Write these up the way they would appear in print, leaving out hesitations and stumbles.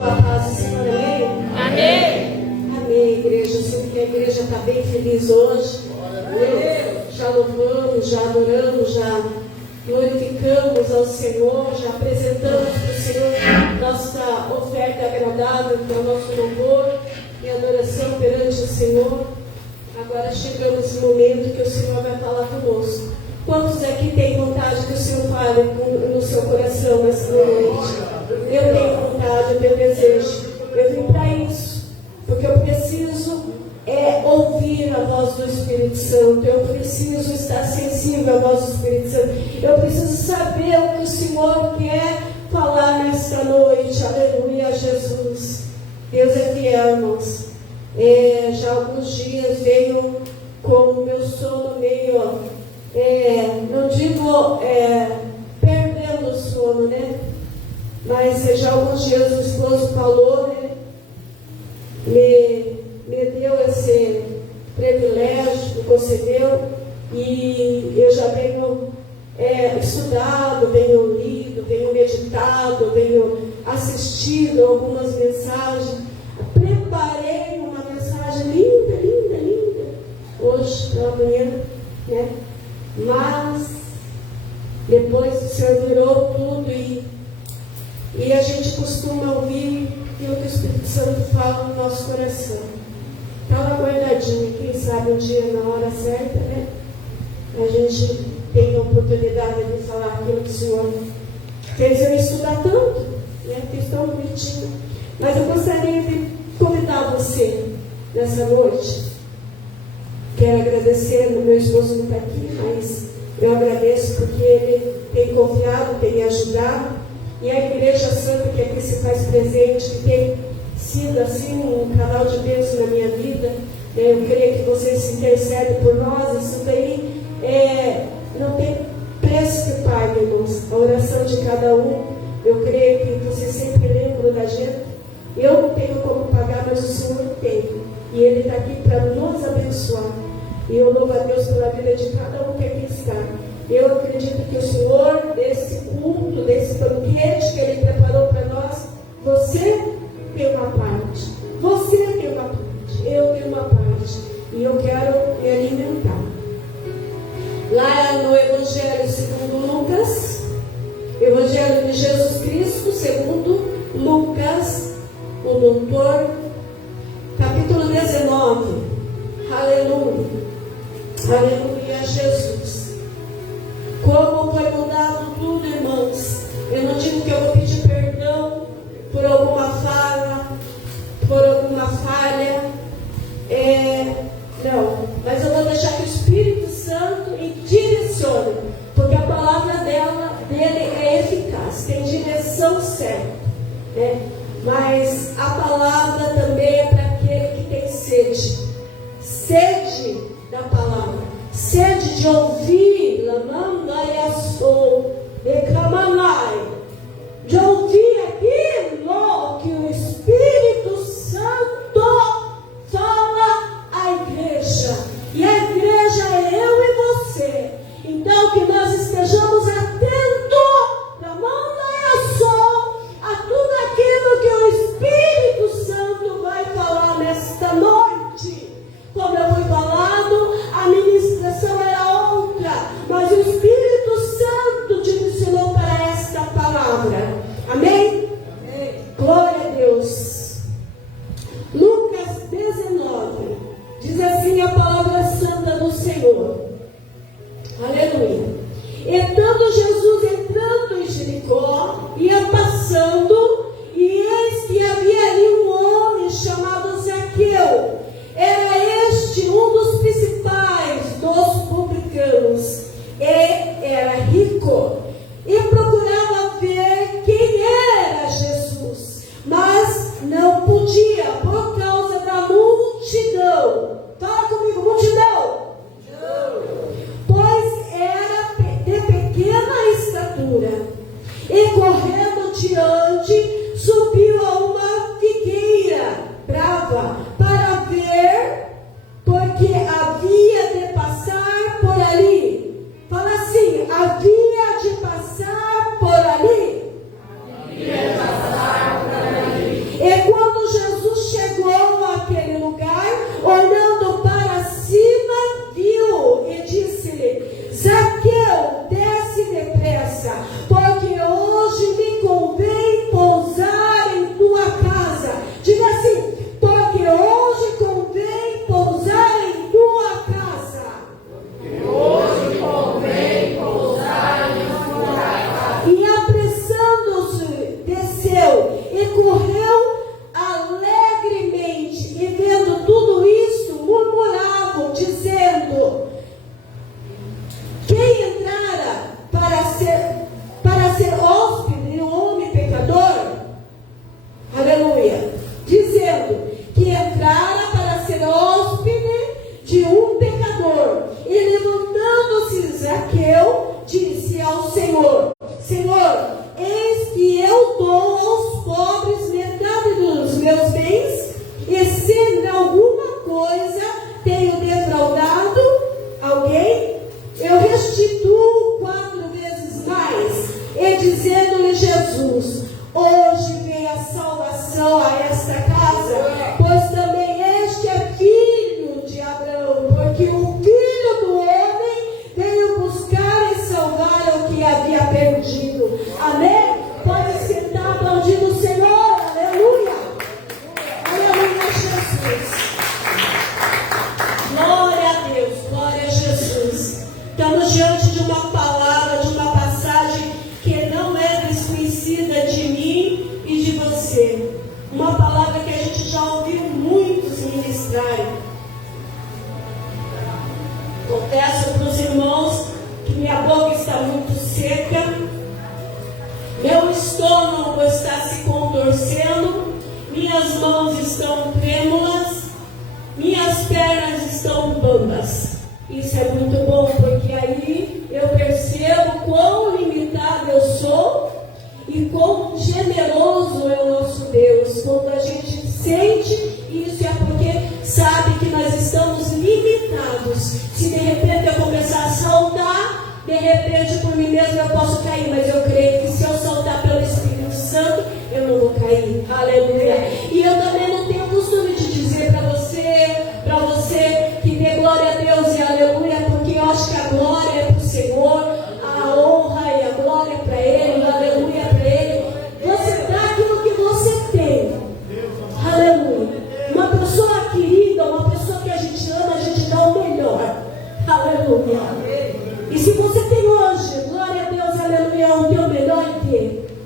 A paz do Senhor, amém? Amém. Amém, igreja. Eu sei que a igreja está bem feliz hoje. Já louvamos, já adoramos, já glorificamos ao Senhor, já apresentamos para o Senhor nossa oferta agradável, para o nosso louvor e adoração perante o Senhor. Agora chegamos no momento que o Senhor vai falar conosco. Quantos aqui têm vontade que o Senhor fale no seu coração nessa noite? Eu tenho vontade, eu tenho desejo. Eu vim para isso, porque eu preciso ouvir a voz do Espírito Santo. Eu preciso estar sensível à voz do Espírito Santo. Eu preciso saber o que o Senhor quer falar nesta noite. Aleluia, Jesus. Deus é fiel, irmãos. Já há alguns dias veio com o meu sono meio, não digo perdendo o sono, né? Mas já há alguns dias o esposo falou, né? Me deu esse privilégio, me concedeu, e eu já venho estudado, venho lido, venho meditado, venho assistido algumas mensagens. Preparei uma mensagem linda, linda, linda, hoje pela manhã, né? Mas depois o Senhor virou tudo e a gente costuma ouvir aquilo que o Espírito Santo fala no nosso coração. Dá uma guardadinha, quem sabe um dia na hora certa, né? A gente tem a oportunidade de falar aquilo que o Senhor fez eu estudar tanto, né? Fiz tão bonitinho. Mas eu gostaria de convidar você nessa noite. Quero agradecer, meu esposo não está aqui, mas eu agradeço porque ele tem confiado, tem me ajudado. E a Igreja Santa que aqui se faz presente, que tem sido assim um canal de bênção na minha vida. Eu creio que vocês se intercedem por nós. Isso daí não tem preço que pague, irmãos. A oração de cada um, eu creio que vocês sempre lembram da gente. Eu não tenho como pagar, mas o Senhor tem. E Ele está aqui para nos abençoar. E eu louvo a Deus pela vida de cada um que aqui está. Eu acredito que o Senhor, desse culto, desse banquete que Ele preparou para nós, você tem uma parte. Você tem uma parte. Eu tenho uma parte. E eu quero me alimentar. Lá no Evangelho segundo Lucas, Evangelho de Jesus Cristo segundo Lucas, o doutor, capítulo 19. Aleluia. Aleluia, Jesus. Como foi mudado tudo, irmãos. Eu não digo que eu vou pedir perdão por alguma fala, por alguma falha. Não. Mas eu vou deixar que o Espírito Santo me direcione. Porque a palavra dele é eficaz. Tem direção certa. Né? Mas a palavra também é para aquele que tem sede. Sede da palavra. Sede de ouvir, de ouvir aquilo que o Espírito Santo fala à igreja. E a igreja é eu e você. Então que nós estejamos atentos a tudo aquilo que o Espírito Santo vai falar nesta noite. Como eu fui falado, a ministração era outra, mas o Espírito Santo direcionou para esta palavra. Amém? Amém. Glória a Deus. Lucas 19 diz assim a palavra santa do Senhor. Aleluia. Estando Jesus entrando em Jericó, ia passando, e eis que havia ali um homem chamado Zaqueu. Era este um dos principais dos publicanos, e era rico, e procurava ver quem era Jesus, mas não uma palavra que a gente já ouviu muitos ministrarem. Confesso para os irmãos que minha boca está muito seca, meu estômago está se contorcendo, minhas mãos estão trêmulas, minhas pernas estão bambas. Isso é muito bom, porque aí eu percebo quão limitado eu sou e quão generoso é o nosso Deus. Quando a gente sente isso, é porque sabe que nós estamos limitados. Se de repente eu começar a saltar, de repente por mim mesmo eu posso cair, mas eu creio que se eu saltar pelo Espírito Santo, eu não vou cair. Aleluia. E eu também não tenho costume de dizer para você que dê glória a Deus e aleluia, porque eu acho que a glória é para o Senhor, a honra e a glória é para Ele, a aleluia é para Ele. Você dá aquilo que você tem. Aleluia. Uma pessoa querida, uma pessoa que a gente ama, a gente dá o melhor. Aleluia. E se você tem hoje, glória a Deus, aleluia, o teu melhor ter.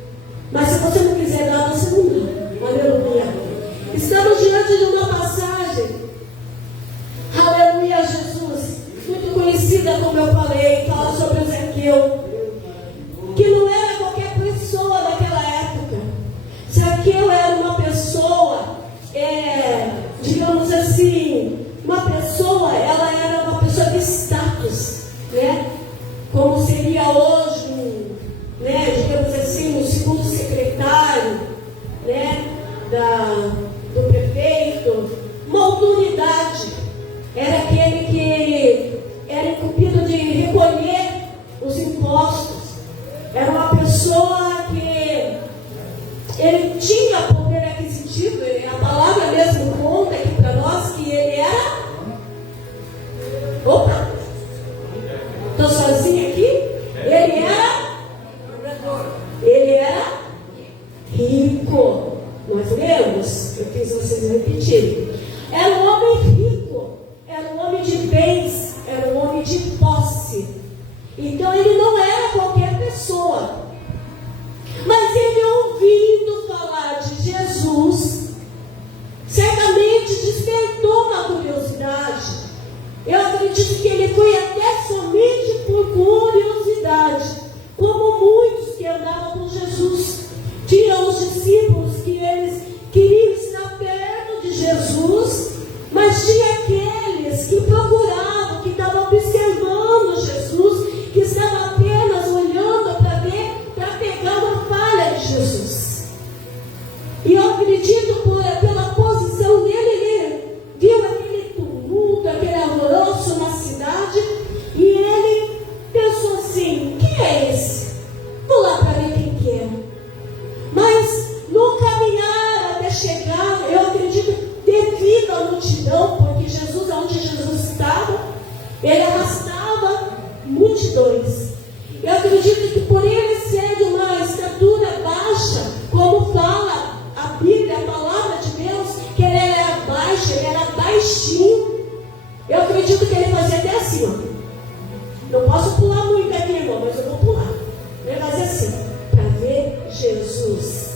Mas se você não quiser dar, você não dá. Aleluia. Estamos diante de uma passagem, aleluia, Jesus, muito conhecida, como eu falei, fala sobre Zaqueu, que não era qualquer pessoa daquela época. Zaqueu era uma pessoa, digamos assim, ela era uma pessoa de status, né? Como seria hoje, né? Digamos assim, o segundo secretário, né? Do prefeito, uma autoridade. Era aquele que era incumbido de recolher os impostos. Era uma pessoa que ele tinha poder aquisitivo. A palavra mesmo conta aqui para nós que ele era... Opa! Estou sozinha aqui? Ele era rico. Nós lemos, eu fiz vocês repetirem. Era um homem rico, era um homem de bens, era um homem de posse. Então ele não era qualquer pessoa. Mas ele, ouvindo falar de Jesus, certamente despertou uma curiosidade. Eu acredito que ele foi até somente por curiosidade, como muitos que andavam com Jesus. Tinham os discípulos que eles queriam estar perto de Jesus, mas tinha aqueles que procuravam, que estavam observando Jesus, que estavam apenas olhando para ver, para pegar uma falha de Jesus. E eu acredito pela posição dele, ele viu aquele tumulto, aquele alvoroço na cidade, e ele pensou assim: quem é esse? Vou lá para ver quem que é. Mas no caminhar até chegar, eu acredito, devido à multidão, porque Jesus, onde Jesus estava, ele arrastava multidões. Eu acredito que por ele ser de uma estatura baixa, como fala a Bíblia, a palavra de Deus, que ele era baixo, ele era baixinho. Eu acredito que ele fazia até assim, ó. Não posso pular muito aqui, irmão, mas eu vou pular. Ele fazia assim, para ver Jesus.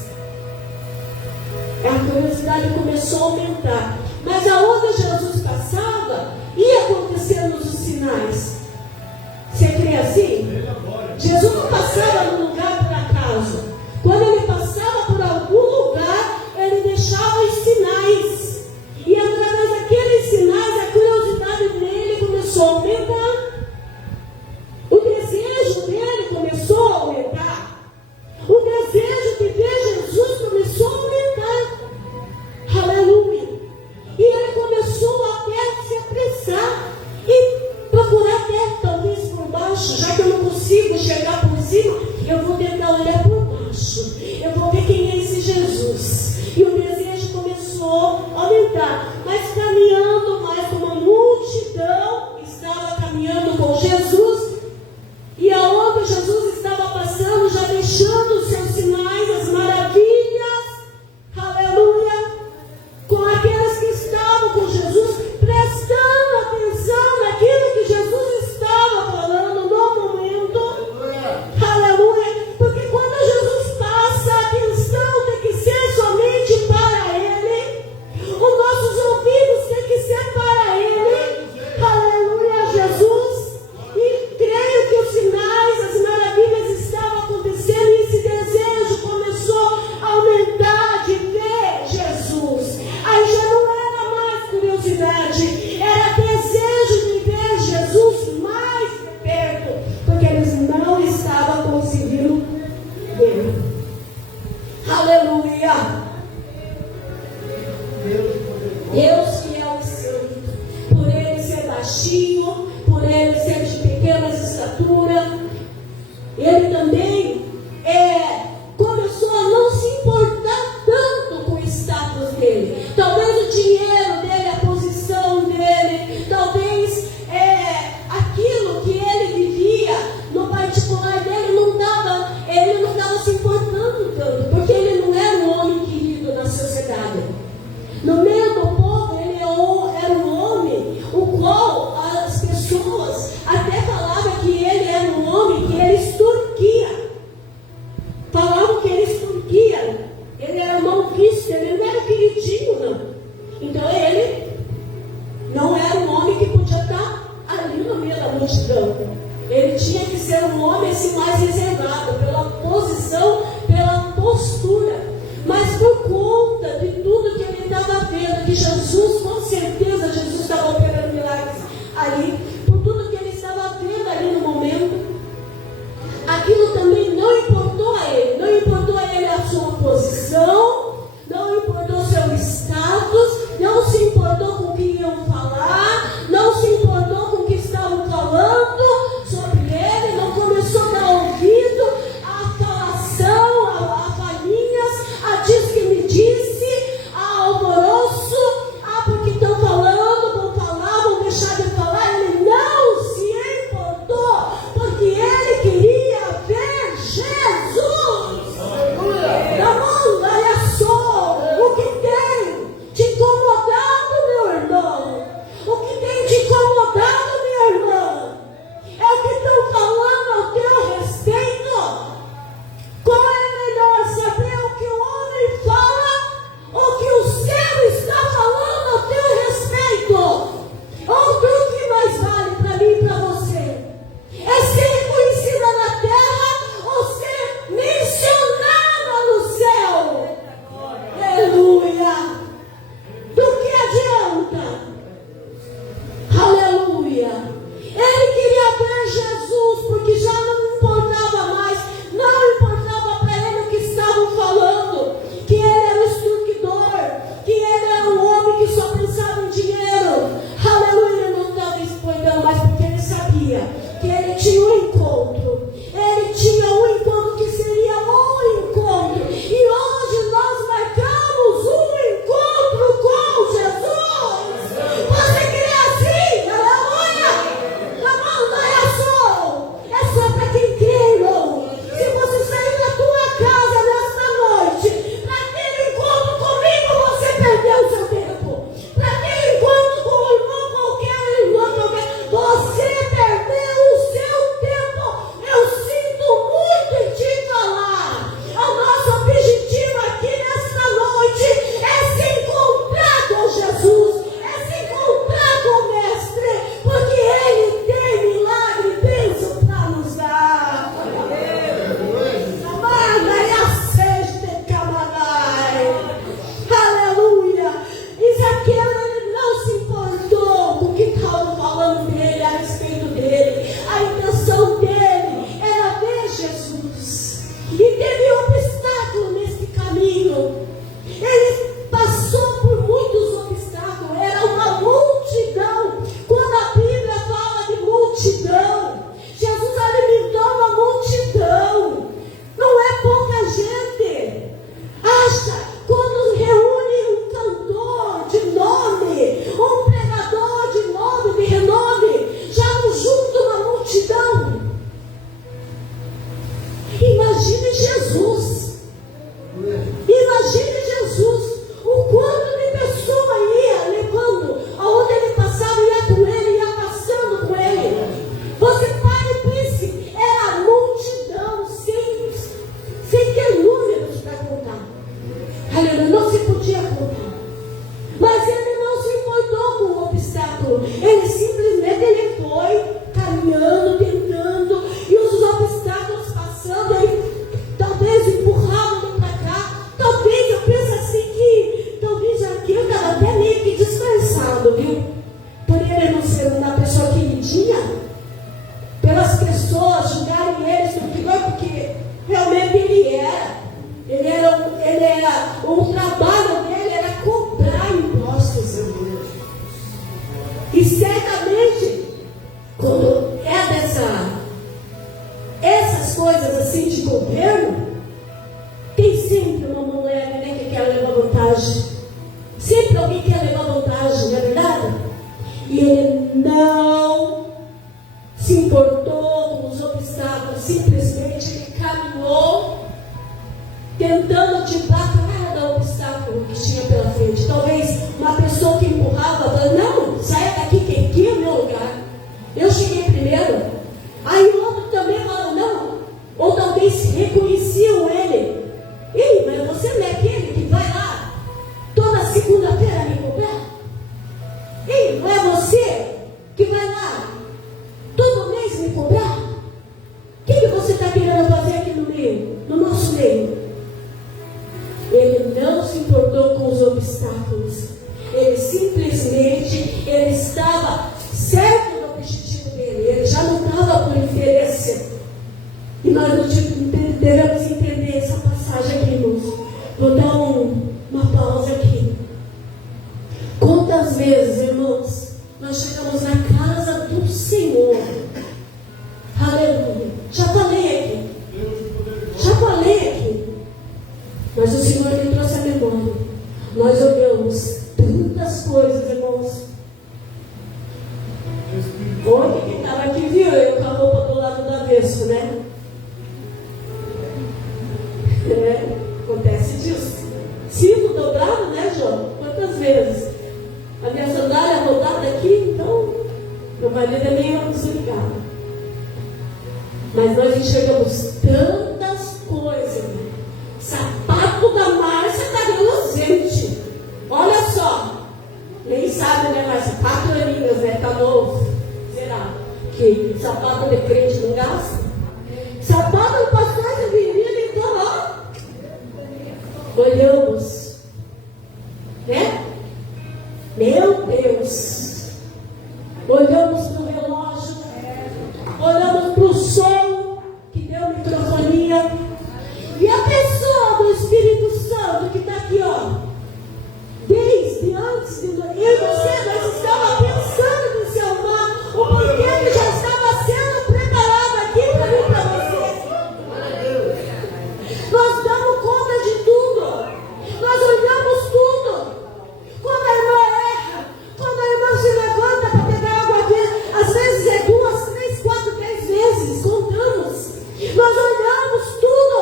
A curiosidade começou a aumentar. Mas aonde Jesus passava, ia acontecendo os sinais. Você crê assim? Jesus não passava num lugar por acaso. Quando ele passava por algum lugar, ele deixava os sinais. E através daqueles sinais, a curiosidade dele começou a aumentar. O desejo dele começou a aumentar. O desejo de ver Jesus começou a aumentar. Aleluia. E ele começou até a se apressar e procurar até, talvez por baixo, já que eu não consigo chegar por cima, eu vou tentar olhar por baixo. Eu vou ver quem é esse Jesus. E o desejo começou a aumentar. Mas caminhando mais, uma multidão estava caminhando com Jesus. E aonde Jesus estava passando, já deixando os seus sinais, as maravilhas, aleluia, com aqueles que estavam com Jesus, prestando atenção naquilo que Jesus estava falando no momento, aleluia, porque quando Jesus passa, a atenção tem que ser somente para Jesus, com certeza, Jesus estava operando milagres ali, por tudo que ele estava vendo ali no momento. Aquilo também não importou a ele, não importou a ele a sua posição, não importou seu status, não se importou com o que iam falar, não se importou com o que estavam falando sobre ele, não começou a dar ouvido à falação, a falinhas, a diz que me disse, a alvoroço, porque estão falando, vão falar, vão deixar de falar. Ele não se importou, porque ele queria ver Jesus. Não, olha só, o que tem te incomodado, meu irmão? O que tem te incomodado, minha irmã? É o que estão falando ao teu respeito? Qual é melhor, saber o que o homem fala ou o que o céu está falando ao teu respeito? Outro que mais vale para mim e para você é ser reconhecida na terra ou ser mencionada no céu. Aleluia! Do que adianta? Aleluia! Ele queria ver Jesus, porque já não importava mais, não importava para ele o que estavam falando, que ele era um extorquidor, que ele era um homem que só pensava em dinheiro. Aleluia! Ele não estava explicando mais, porque ele sabia que ele tinha um encontro. Ele tinha um encontro que seria um encontro. E hoje nós marcamos um encontro com Jesus. Você crê assim? Aleluia! Não é só para quem crê, irmão. Se você sair da tua casa nesta noite para ter encontro comigo, você perdeu o seu tempo. Para ter encontro com o irmão qualquer, você perdeu o seu tempo. Eu sinto muito em te falar. O nosso objetivo aqui nesta noite é se encontrar com Jesus, é se encontrar com o Mestre, porque Ele tem milagre e bênção para nos dar. Amada, e a sexta camarada. Aleluia! E Zaqueu, ele não se importou com o que estavam falando dele, a respeito dele. A intenção dele era ver Jesus. E teve um obstáculo nesse caminho. Ele passou por muitos obstáculos. Era uma multidão. Quando a Bíblia fala de multidão, Jesus alimentou uma multidão. Não é pouca gente. Acha, quando reúne um cantor de nome, um pregador de nome, de renome, já não junta uma multidão. Imagine Jesus. Imagine Jesus. O quanto de pessoa ia levando, aonde ele passava, ia com ele, ia passando com ele. Você para e pense, era multidão, sem ter números para contar. Aleluia, não se podia contar. Mas ele não se importou com o obstáculo. Ele simplesmente foi caminhando, tentando, e os obstáculos passando, ele talvez empurrava ele para cá. Talvez, eu penso assim que talvez aqui eu estava até meio que disfarçado, viu? Por ele não ser uma pessoa queridinha, pelas pessoas julgarem ele porque realmente ele era. O trabalho dele era cobrar impostos. E certamente, quando essas coisas assim de governo, tem sempre uma mulher, né, que quer levar vantagem. Sempre alguém quer levar vantagem, não é verdade? E ele não se importou com os obstáculos, simplesmente ele caminhou tentando driblar cada obstáculo que tinha pela frente. Talvez uma pessoa que empurrava, falando, não, saia daqui, que aqui é o meu lugar. Eu cheguei primeiro. Aí o outro também falou, não. Ou talvez reconheciam ele. Ei, mas você não é aquele que vai lá toda segunda-feira me cobrar? vezes, irmãos, nós chegamos na casa do Senhor. Aleluia. Já falei aqui. Mas o Senhor me trouxe a memória. Nós olhamos tantas coisas, irmãos. Ontem quem estava aqui viu eu com a roupa do lado do avesso, né? Acontece disso. Cinto dobrado, né, João? Quantas vezes? A minha sandália rodada aqui, então meu marido é meio desligado. Mas nós enxergamos tantas coisas. Sapato da Márcia está reluzente. Olha só. Nem sabe, né, mas sapato é Minas, né? Tá novo. Será? Que sapato de crente não gasta? Sapato do pastor de menino, então, ó. Olhamos. Né? Meu Deus. Olhamos para o relógio. Olhamos para o som que deu microfonia. E a pessoa do Espírito Santo que está aqui, ó. Desde antes de eu e você, nós estávamos pensando no seu amar. O porquê que já estava sendo preparado aqui para mim, para você. Nós damos conta de tudo. Nós olhamos tudo. Quando a irmã erra, quando a irmã se levanta para pegar água aqui, às vezes é 2, 3, 4, 10 vezes, contamos. Nós olhamos tudo,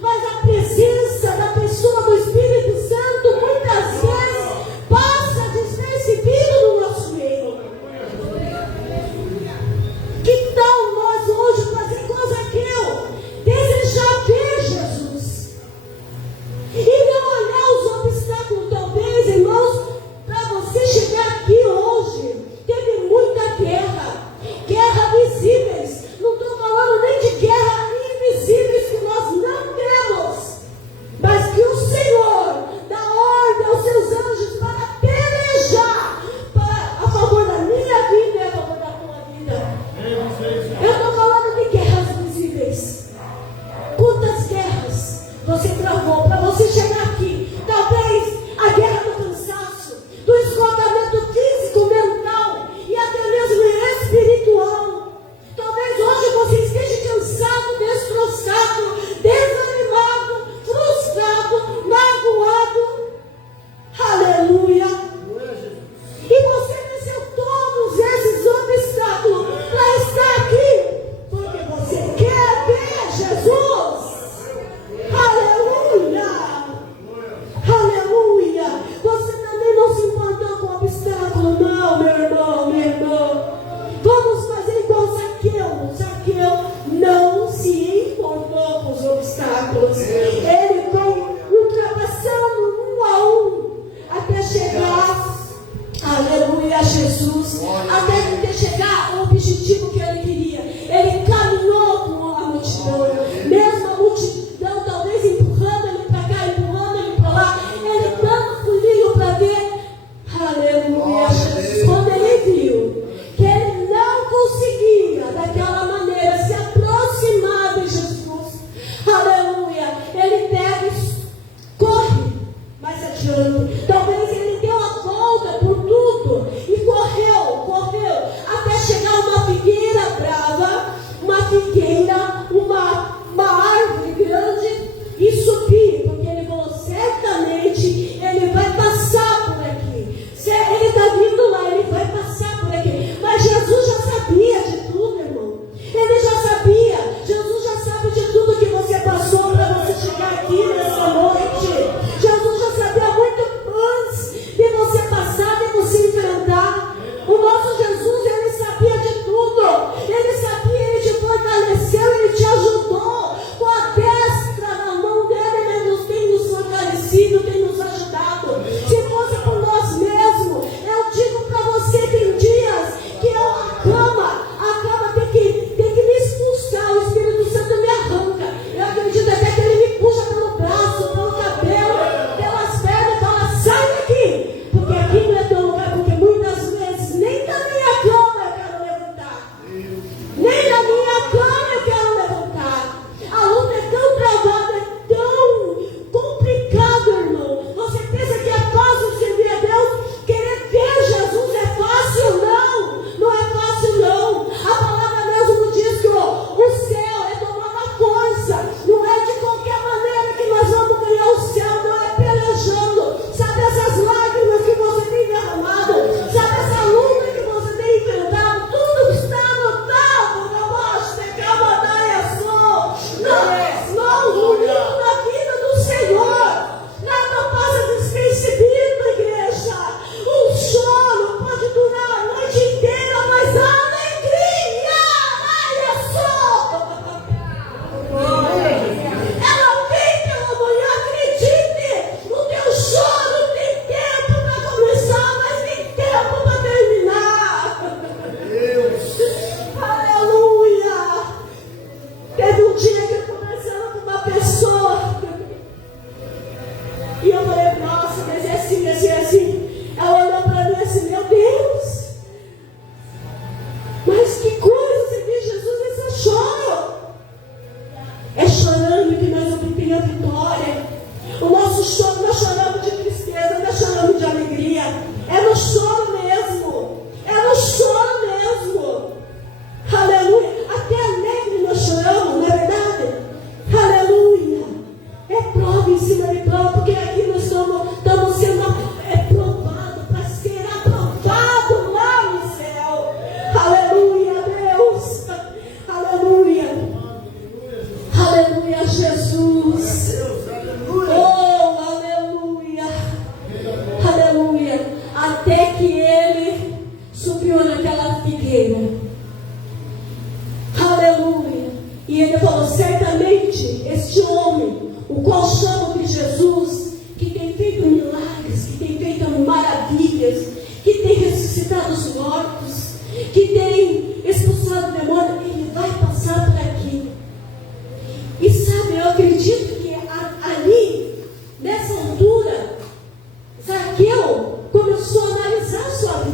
mas a presença da pessoa do Espírito Santo muitas vezes passa despercebido no nosso meio. Que tal nós hoje fazer coisa que eu desejar ver Jesus? E não olhar os obstáculos, talvez, irmãos, para você chegar aqui hoje. Teve muita guerra visíveis. Não estou falando nem de guerra invisíveis que nós não temos, mas que o Senhor dá ordem aos seus anjos para pelejar a favor da minha vida e a favor da tua vida. Eu estou falando de guerras visíveis. Quantas guerras você travou para você chegar aqui? Talvez a guerra do cansaço, do esgotamento físico, mental e até mesmo espiritual. Talvez hoje você esteja cansado, destroçado, desanimado, frustrado, magoado. Aleluia! E você venceu todos esses obstáculos para estar aqui, porque você quer ver Jesus. Aleluia! Aleluia! Você também não se importou com o obstáculo, não, meu irmão, minha irmã. Vamos fazer igual Zaqueu. Zaqueu não se importou com os obstáculos. Ele foi ultrapassando um a um até chegar, aleluia, a Jesus. Até chegar ao objetivo que ele queria. Ele caminhou com a multidão. Mesmo a multidão talvez empurrando ele para cá, empurrando ele para lá. Ele dando pulinho para ver. Aleluia, Jesus. Quando ele viu que ele não conseguia daquela maneira se aproximar de Jesus, aleluia, ele pega e corre mais adiante. Talvez ele deu a volta por tudo e correu até chegar a uma figueira brava, uma árvore grande e subir, porque ele falou, certamente ele vai passar por aqui. Se ele está vindo lá, ele vai passar por aqui. Mas Jesus já sabia de tudo, irmão. Ele já sabia. Jesus já sabe de tudo que você passou para você chegar aqui nessa noite. Jesus já sabia muito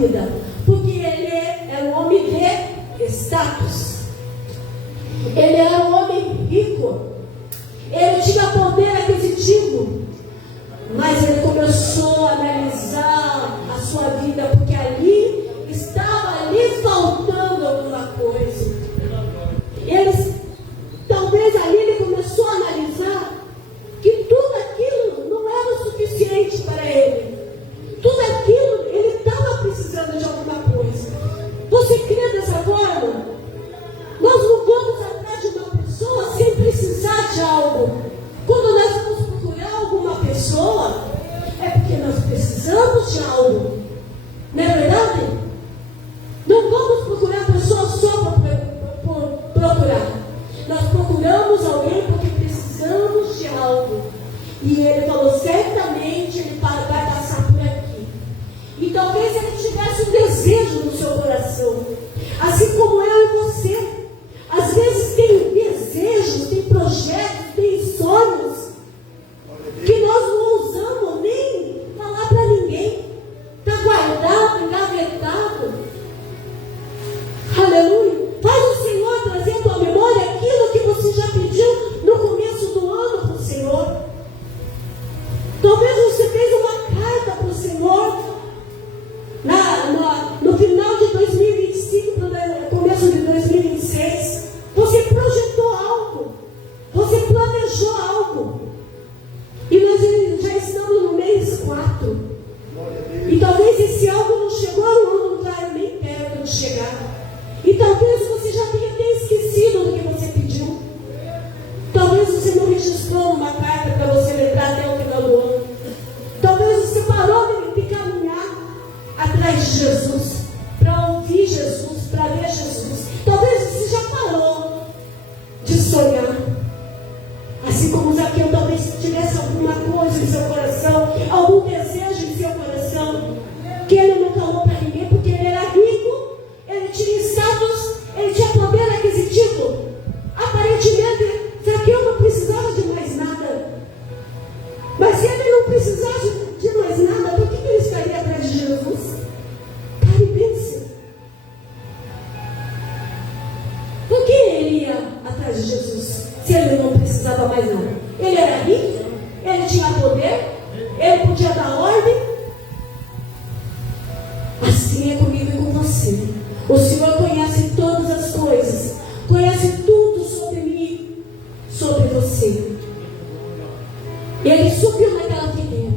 vida, porque ele é um homem de status. Ele era um homem rico, ele tinha poder aquisitivo, mas ele começou a analisar a sua vida, porque ali estava lhe faltando alguma coisa. Talvez ali ele começou a analisar que tudo aquilo não era o suficiente para ele. Tudo aquilo, ele estava precisando de alguma coisa. Você crê dessa forma? Nós não vamos atrás de uma pessoa sem precisar de algo. Quando nós vamos procurar alguma pessoa, é porque nós precisamos de algo. Não é verdade? Não vamos procurar pessoas só para procurar. Nós procuramos alguém porque precisamos de algo. E ele falou, certamente ele vai passar por aqui. E talvez ele tivesse um desejo no seu coração. Assim como eu e você. Às vezes tem desejos, tem projetos, tem sonhos que nós não ousamos nem falar para ninguém. Está guardado, engavetado. Aleluia. Faz o Senhor trazer à tua memória aquilo que você já pediu no começo do ano para o Senhor. Talvez você fez uma carta para o Senhor no final de 2025, no começo de 2026. Você projetou algo, você planejou algo, e nós já estamos no mês 4. E talvez esse algo não chegou, não está nem perto de chegar. E talvez você já tenha até esquecido do que você pediu. Talvez você não registrou uma carta para você lembrar até o final do ano. Talvez você parou de caminhar atrás de Jesus, para ouvir Jesus, para ver Jesus. Talvez você já parou de sonhar. Assim como Zaqueu talvez tivesse alguma coisa em seu coração, algum desejo em seu coração, que ele não falou para ninguém, porque ele era rico, ele tinha status, ele tinha poder aquisitivo. Aparentemente, Zaqueu não precisava de mais nada. Mas se ele não precisasse de mais nada, por que ele estaria atrás de Jesus? Pare e pense. Por que ele ia atrás de Jesus, se ele não precisava mais nada? Ele era rico, ele tinha poder, ele podia dar ordem. Assim é comigo e com você. O Senhor conhece todas as coisas, conhece tudo sobre mim, sobre você. Ele subiu naquela figueira.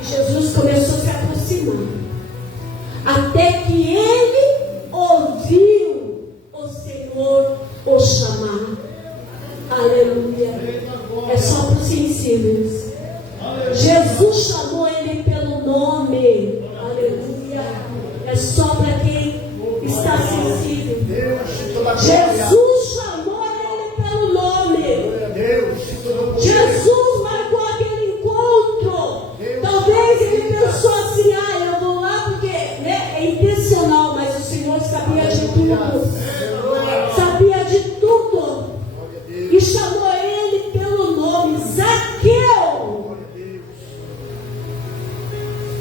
E Jesus começou a se aproximar. Até que ele ouviu o Senhor o chamar. Aleluia. É só para os sensíveis. Jesus chamou ele pelo nome. Aleluia. É só para quem está sensível. Jesus chamou ele pelo nome. Jesus marcou aquele encontro. Talvez ele pensou assim, eu vou lá porque é intencional, mas o Senhor sabia de tudo. Sabia de tudo. E chamou ele pelo nome, Zaqueu.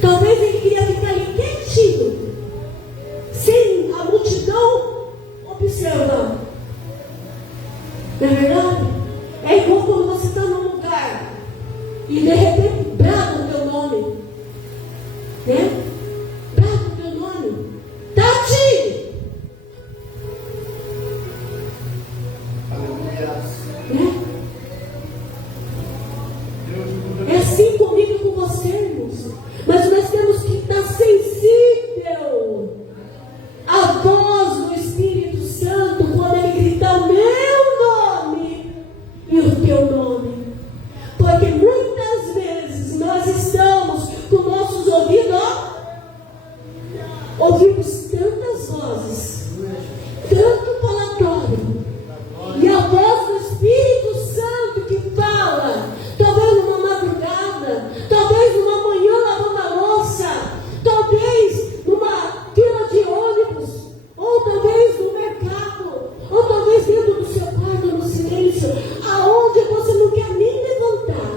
Talvez ele queria ficar ali quietinho, sem a multidão observando. Não é verdade? É igual quando você está num lugar e de repente brava o teu nome, né? Brava o teu nome, Tati! Né? É assim comigo e com você, irmãos. Mas nós temos que estar sensível à voz do Espírito Santo quando ele grita o meu nome e o teu nome. Porque muitas vezes nós estamos com nossos ouvidos, ouvimos tantas vozes, tanto falatório, e a voz do Espírito Santo que fala, talvez numa madrugada, talvez numa manhã lavando a louça, talvez numa fila de ônibus, ou talvez no mercado, ou talvez dentro do seu quarto no silêncio, aonde você não quer nem levantar.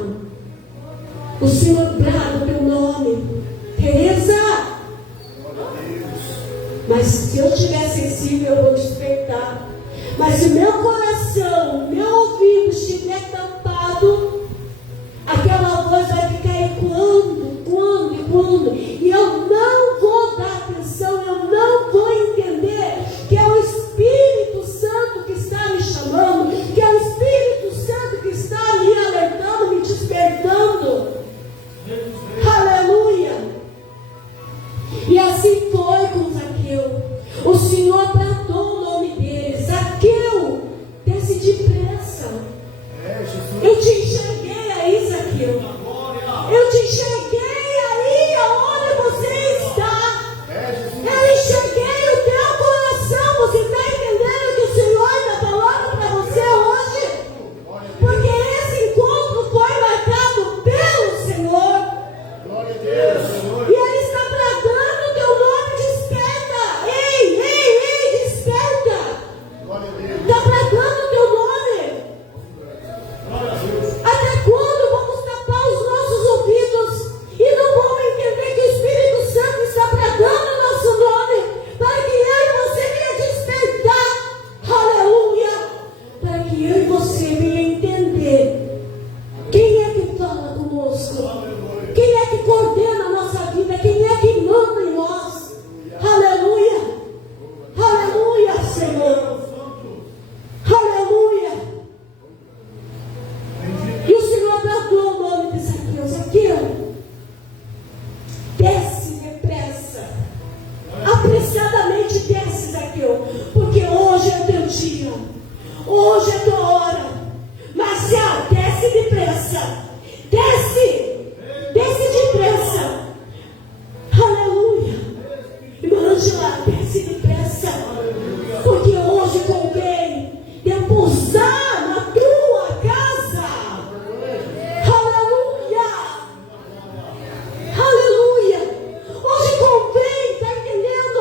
O Senhor brada o teu nome, Teresa. Mas se eu estiver sensível, eu vou despertar. Mas se o meu coração, o meu ouvido estiver tampado, aquela voz vai ficar ecoando, ecoando. E eu não vou dar atenção, eu não vou entender que é o Espírito Santo que está me chamando, que é o Espírito Santo que está me alertando, me despertando. Aleluia! E assim foi com Zaqueu. O Senhor tratou o nome dele. Zaqueu, desce depressa. Eu te enxerguei aí, Zaqueu. Eu te enxerguei aí aonde você está. Eu enxerguei o teu coração. Você está entendendo o que o Senhor está falando para você hoje? Porque esse encontro foi marcado pelo Senhor. E Ele está bradando o teu nome, desperta. Ei, desperta. Está bradando o teu nome. Até quando vamos tapar os nossos ouvidos e não vamos entender que o Espírito Santo está bradando o nosso nome para que eu e você venha despertar? Aleluia! Para que eu e você venha entender quem é que fala conosco, quem é que coordena a nossa vida, quem é que manda em nós. Aleluia! Aleluia, Senhor! Aleluia! E o Senhor bradou o nome de Zaqueu. Zaqueu, desce depressa. Apressadamente desce, Zaqueu. Porque hoje é o teu dia. Hoje é a tua hora. Marcial, desce depressa. Desce. Desce depressa. Aleluia. Irmã Ângela, desce depressa. Porque hoje convém deposar na tua casa. Aleluia. Aleluia. Hoje convém, está entendendo?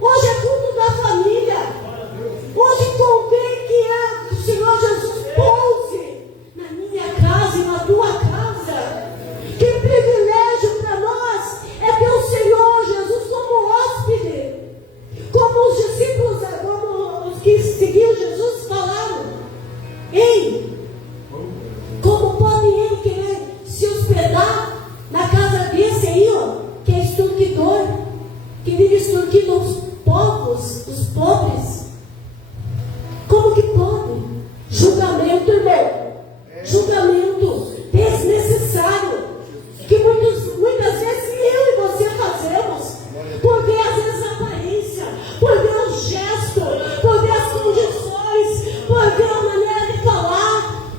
Hoje é culto da família. Hoje convém que o Senhor Jesus pouse na minha casa e na tua casa. Que privilégio para nós é ter o Senhor Jesus como hóspede. Como os discípulos, como os que seguiam Jesus falaram. Ei, como pode ele querer se hospedar na casa desse aí, ó, que é extorquidor, que vive extorquindo os povos, os pobres? Como que pode? Julgamento, irmão. Julgamento desnecessário. Que muitas vezes eu e você fazemos. Por ver às vezes a aparência, por ver o gesto, por ver as condições, por ver a maneira de falar.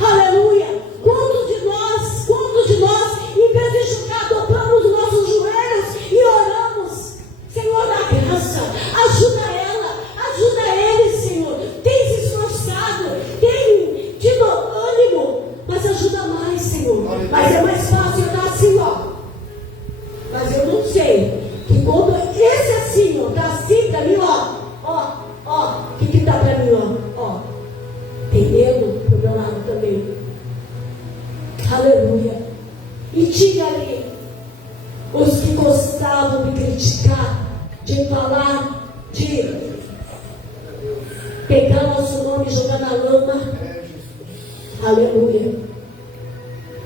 Aleluia! Quantos de nós, em vez de julgar, dobramos os nossos joelhos e oramos? Senhor, dá graça, ajuda ela, ajuda ele, Senhor. Tem se esforçado, tem tido ânimo, mas ajuda mais, Senhor. Mas é mais fácil eu dar assim, ó. Mas eu não sei que quando esse assim, ó, tá assim pra mim, ó, o que tá pra mim, ó, tem medo pro meu lado também. Aleluia. E tinha ali os que gostavam de criticar, de falar, de pegar nosso nome e jogar na lama. Aleluia.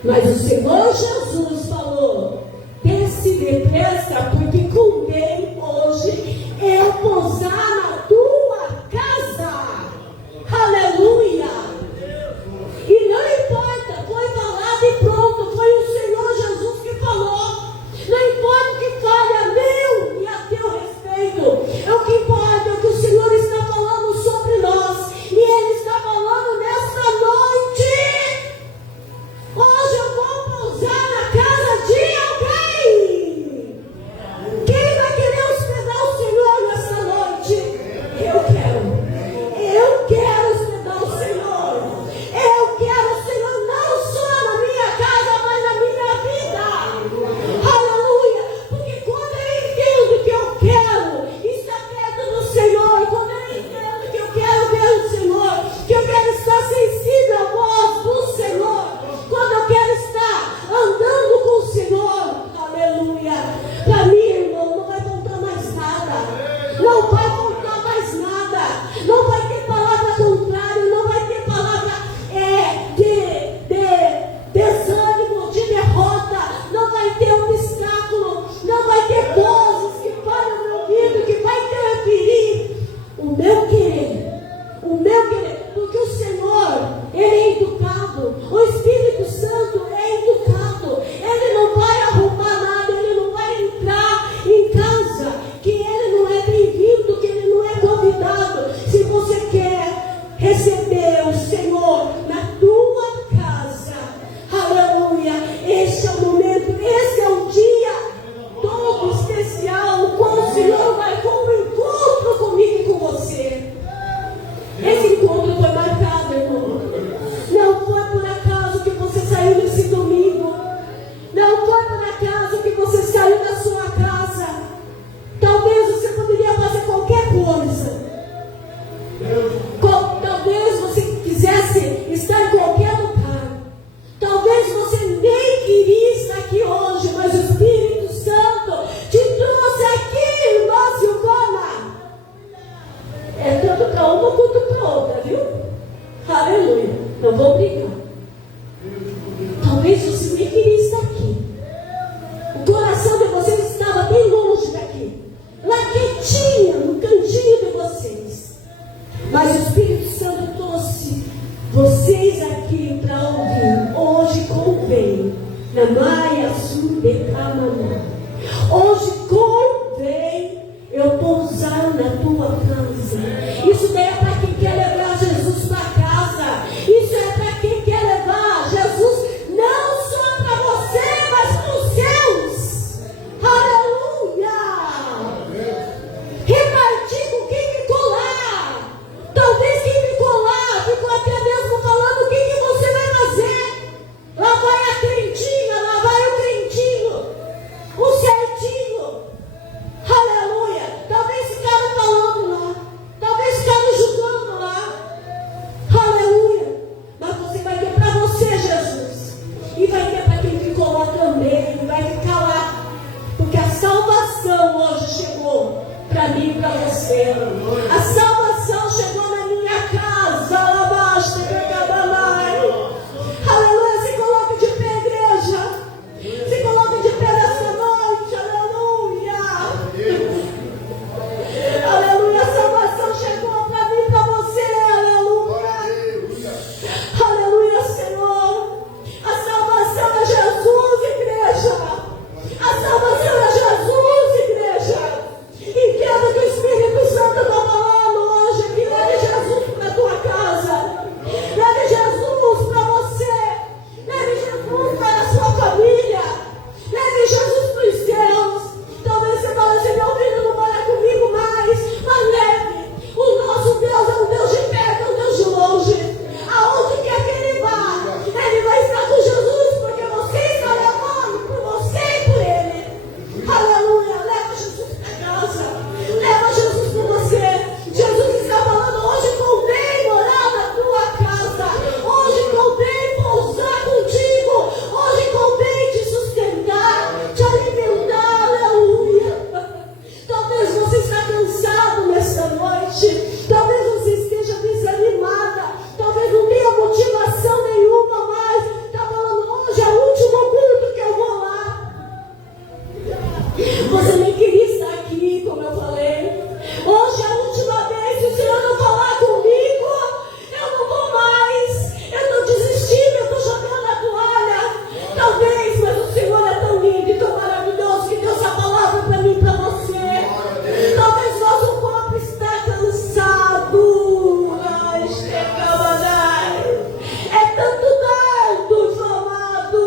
Mas o Senhor Jesus falou: desce depressa, porque convém hoje eu pousar na tua casa. Aleluia. E não importa, foi falado e pronto. Foi o Senhor Jesus que falou. Não importa o que fale a meu e a teu respeito. O que importa é o que o Senhor está falando sobre nós. E Ele está falando nesta noite. Hoje eu vou pousar na casa de Hoje convém eu pousar na tua casa. Isso daí é para quem quer levar Jesus para casa. Isso é para quem quer levar Jesus não só para você, mas para os seus. Aleluia! Repartir com quem ficou lá. Talvez quem ficou lá ficou até mesmo falando o que você vai fazer. Lá vai a crentinha, lá vai o crentinho, o certinho. Aleluia. Talvez ficaram falando lá, talvez ficaram julgando lá. Aleluia. Mas você vai ter para você, Jesus, e vai ter para quem ficou lá também, vai ficar lá, porque a salvação hoje chegou para mim e para você. A salvação chegou na minha casa. Alabasta, Cacabamai. Aleluia. Se coloque de pé, igreja. Se coloque de pé nessa noite. Aleluia. Aleluia. A salvação chegou para mim e para você. Aleluia. Aleluia, Senhor. A salvação é Jesus, igreja. A salvação é Jesus, igreja. Entenda que o Espírito Santo está falando hoje, que leve Jesus para a tua casa, leve Jesus para você, leve Jesus para a sua família, leve Jesus para os céus. Talvez você fale assim: meu filho não mora comigo mais, mas leve. O nosso Deus é um Deus de perto, é um Deus de longe. Aonde quer que ele vá, ele vai estar com Jesus, porque você está levando por você e por ele. Aleluia. Leva Jesus para casa. Leva Jesus com você. Jesus está falando: hoje convém morar na tua casa. Hoje convém pousar contigo. Hoje convém te sustentar, te alimentar. Aleluia. Talvez você está cansado nesta noite. Talvez você esteja desanimada. Talvez não tenha motivação nenhuma mais. Está falando: hoje é o último culto que eu vou lá. Você nem queria estar aqui, como eu falei. Hoje é a última vez. Se o Senhor não falar comigo, eu não vou mais. Eu estou desistindo, eu estou jogando a toalha. Talvez, mas o Senhor é tão lindo e tão maravilhoso que deu essa palavra para mim e para você. Talvez nosso corpo está cansado. Ai, chega, manai. É tanto dardo inflamado.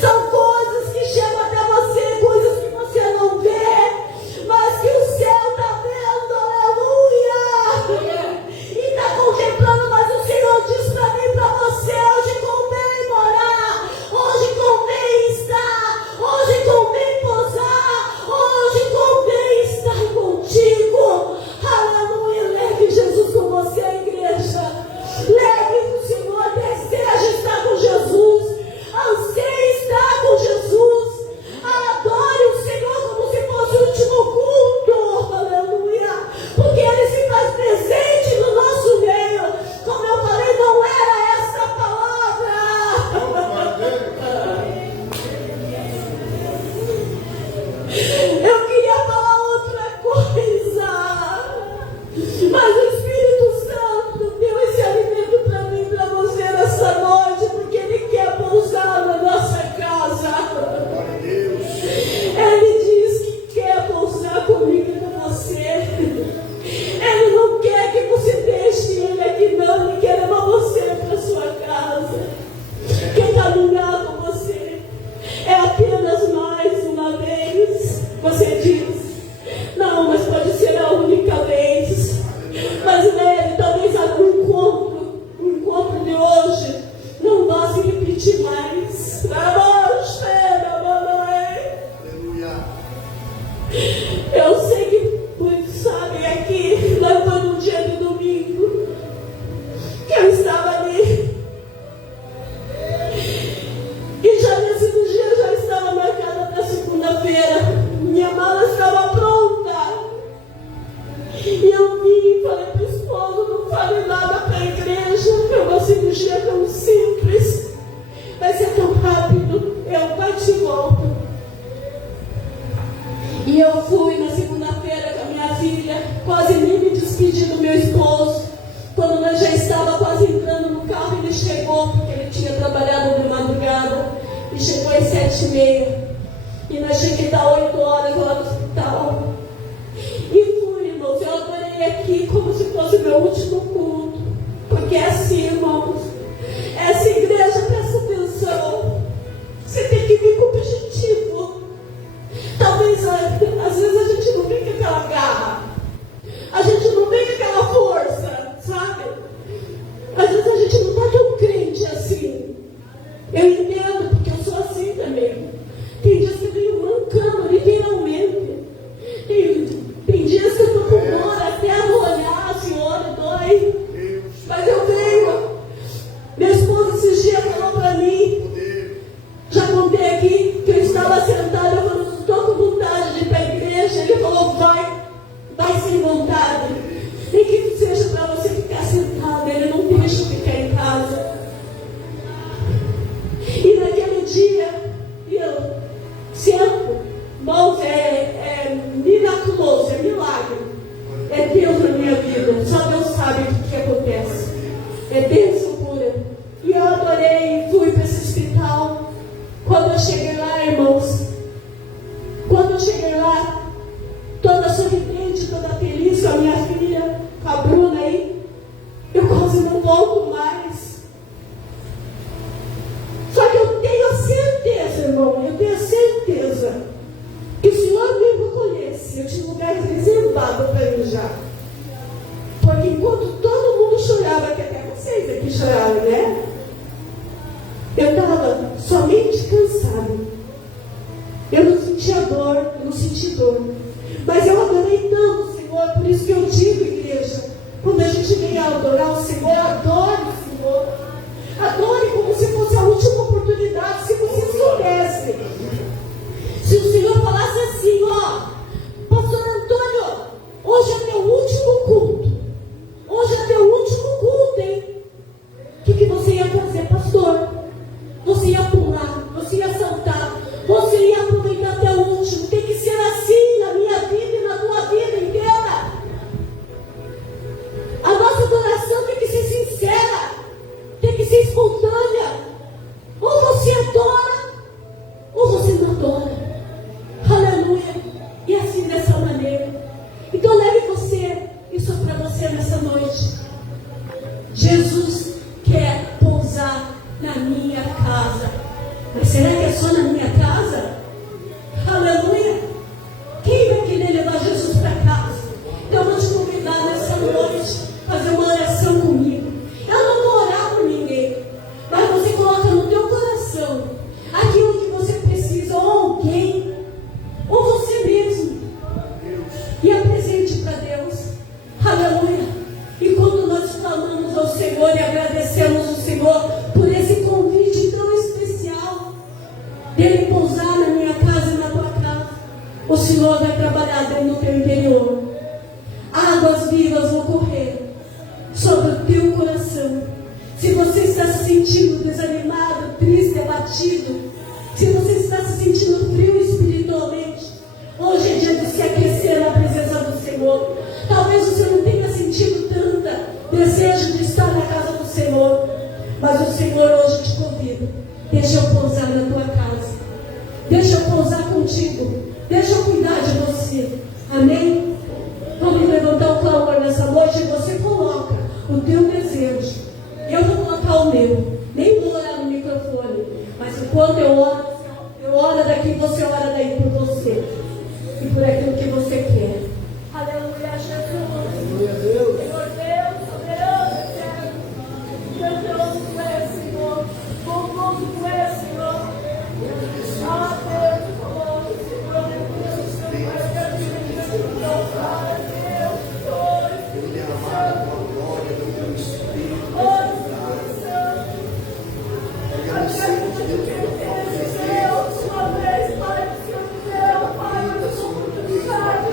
São coisas que chegam até você, coisas que você não vê, mas que o céu está vendo. Aleluia. E está contemplando. Mas o Senhor diz para mim e para você: hoje convém morar, hoje convém estar, hoje convém pousar, hoje convém estar contigo. Aleluia. Leve Jesus com você, igreja. Leve o Senhor, deseja estar com Jesus, anseia estar com Jesus. Adore o Senhor como se fosse o último culto. Aleluia. Porque Ele se faz presente no nosso meio. Como eu falei, não era essa a palavra. Eu queria falar outra coisa, mas o Espírito Santo deu esse alimento para mim e para você nessa noite, porque Ele quer pousar na nossa casa. Ele diz que quer pousar comigo e com você. Ele não quer que você deixe Ele aqui, não. Ele quer levar você para sua casa. Quer caminhar com você. É apenas mais uma vez. Você diz: não, mas pode ser a única vez. Mas nele, talvez o encontro de hoje não vá se repetir mais. Eu sei que muitos sabem aqui, lá foi no dia de domingo, que eu estava ali. E já nesse dia eu já estava marcada para segunda-feira. Minha mala estava pronta. E eu vim e falei para o esposo: não fale nada para a igreja, é uma cirurgia tão simples, vai ser tão rápido, eu bate e volto. E eu fui na segunda-feira com a minha filha, quase nem me despedi do meu esposo. Quando nós já estava quase entrando no carro, ele chegou, porque ele tinha trabalhado de madrugada, e chegou às 7h30. E nós tínhamos que estar 8 horas lá no hospital. E fui, irmãos, eu adorei aqui como se fosse o meu último culto. Porque é assim, irmãos. Essa igreja, presta atenção. Você tem que vir com objetivo. Talvez, às vezes, a gente não vem com aquela garra. A gente não vem com aquela força, sabe? Às vezes a gente não está tão crente assim. Eu entendo, porque eu sou assim também. Tem dias que eu venho mancando, literalmente. Tem dias que eu estou com dor, até no olhar, assim, o olho dói. Mas eu venho. Meu esposo esses dias falou para mim, já contei aqui, que eu estava sentada, eu falei, estou com vontade de ir para a igreja. Ele falou, vai sem vontade. Nem que seja para você ficar sentada, ele não deixa eu ficar em casa. E naquele dia, eu sento, irmãos, é miraculoso, é milagre. É Deus na minha vida, só Deus sabe o que acontece. É bênção pura. E eu adorei, fui para esse hospital. Quando eu cheguei lá, irmãos, toda sorridente, toda feliz com a minha filha, com a Bruna aí, eu quase não volto mais. Só que eu tenho certeza, irmão, que o Senhor me recolhesse. Eu tinha um lugar reservado para mim já. Porque enquanto todo mundo chorava, que até vocês aqui choraram, né? Eu estava somente cansada. Eu não sentia dor, eu não senti dor. Mas eu adorei tanto o Senhor, por isso que eu digo, igreja, quando a gente vem adorar o Senhor, adore o Senhor. Adore como se fosse a última oportunidade, se você soubesse. Se o Senhor falasse assim, ó, Pastor Antônio, hoje é teu último culto. Hoje é teu último culto, hein? O que você ia fazer, pastor? Você ia pular, você ia saltar, você ia aproveitar até o último. Tem que ser assim na minha vida e na tua vida inteira. A nossa adoração tem que ser sincera, tem que ser espontânea. Ou você adora, ou você não adora. Aleluia. E assim dessa maneira. Então leve você, isso é para você nessa noite. Jesus quer pousar na minha casa. Mas será que é só na minha casa? Aleluia. Quem vai querer levar Jesus para casa? Então eu vou te convidar nessa noite a fazer uma oração comigo. Eu não vou orar por ninguém, mas você coloca no teu coração aquilo que você precisa, ou alguém, ou você mesmo, e apresente para Deus. Aleluia. E quando nós falamos ao Senhor e agradecemos o Senhor por esse convite tão especial dele pousar na minha casa e na tua casa, o Senhor vai trabalhar dentro do teu interior. Águas vivas vão correr sobre o teu coração. Se você está se sentindo desanimado, triste, abatido, se você está se sentindo frio espiritualmente, hoje é dia de se aquecer na presença do Senhor. Talvez você não tenha sentido tanta desejo de estar na casa do Senhor, mas o Senhor hoje te convida. Deixa eu pousar na tua casa, deixa eu pousar contigo, deixa eu cuidar de você. Amém? Vamos levantar o clamor nessa noite e você coloca o teu desejo. Eu vou colocar o meu, nem vou orar no microfone, mas enquanto eu oro daqui, você ora daí por você e por aquilo que você quer. Aleluia, Jesus. Aleluia, Deus. Senhor Deus, soberano, eterno. Grandioso tu és, Senhor. Bondoso tu és, Senhor. Ah, Deus, coloca o Senhor, aleluia, no seu coração, no teu Pai, Deus, Senhor. Derramado com a glória do teu Espírito. Agradecemos, Deus, pela tua presença. Uma vez, Pai, do Senhor, Pai, do Senhor,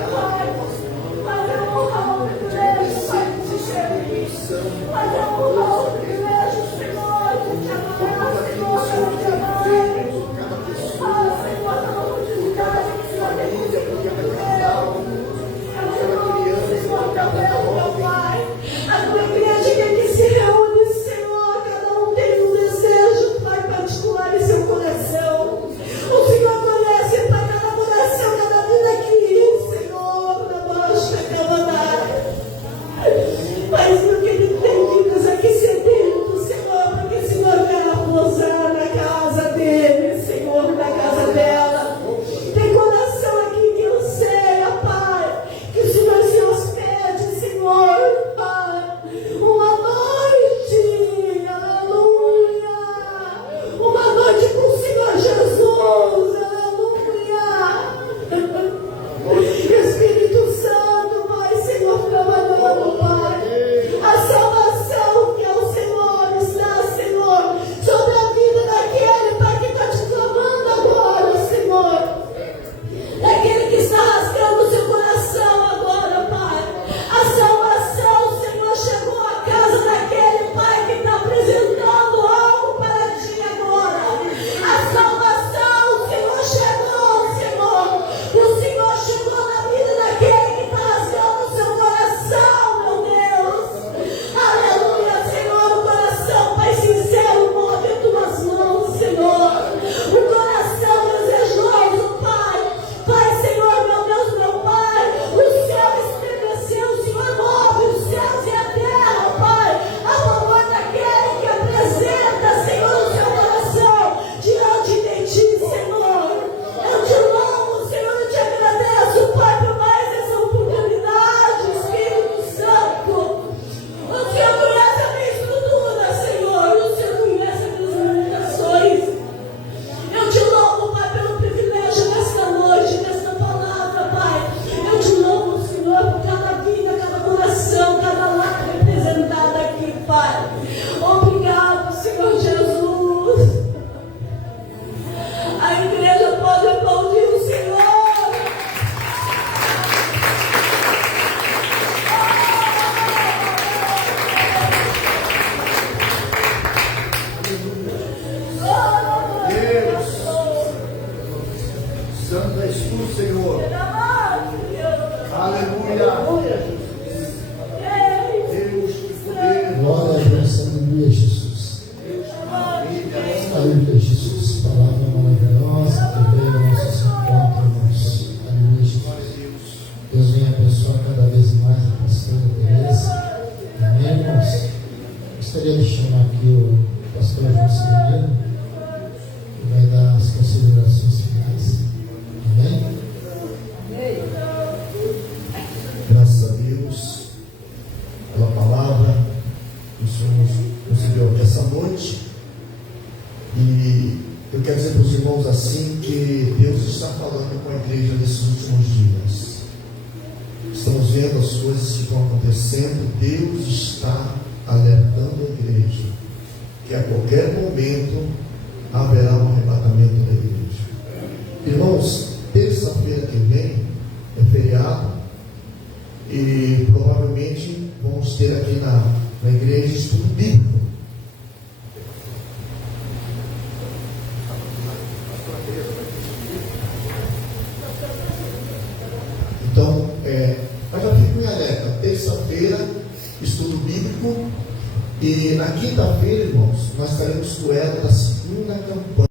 Santo és tu, Senhor. Aleluia. Deus, que poder. Glória a Deus, aleluia, Jesus. Aleluia, Jesus. Palavra maravilhosa que veio ao nosso encontro, irmãos. Aleluia, Jesus. Deus venha abençoar cada vez mais a pastora Teresa. Amém, irmãos? Gostaria de chamar aqui o pastor João Severino, que vai dar as considerações finais. Amém? Graças a Deus pela palavra que o Senhor nos deu aqui essa noite. E eu quero dizer para os irmãos assim que Deus está falando com a igreja nesses últimos dias. Estamos vendo as coisas que estão acontecendo. Deus está alertando a igreja que a qualquer momento haverá um arrebatamento da igreja. Irmãos, terça-feira que vem é feriado e provavelmente vamos ter aqui na igreja estudo bíblico. Então, mas já fico em alerta, terça-feira, estudo bíblico, e na quinta-feira, irmãos, nós estaremos com ela da segunda campanha.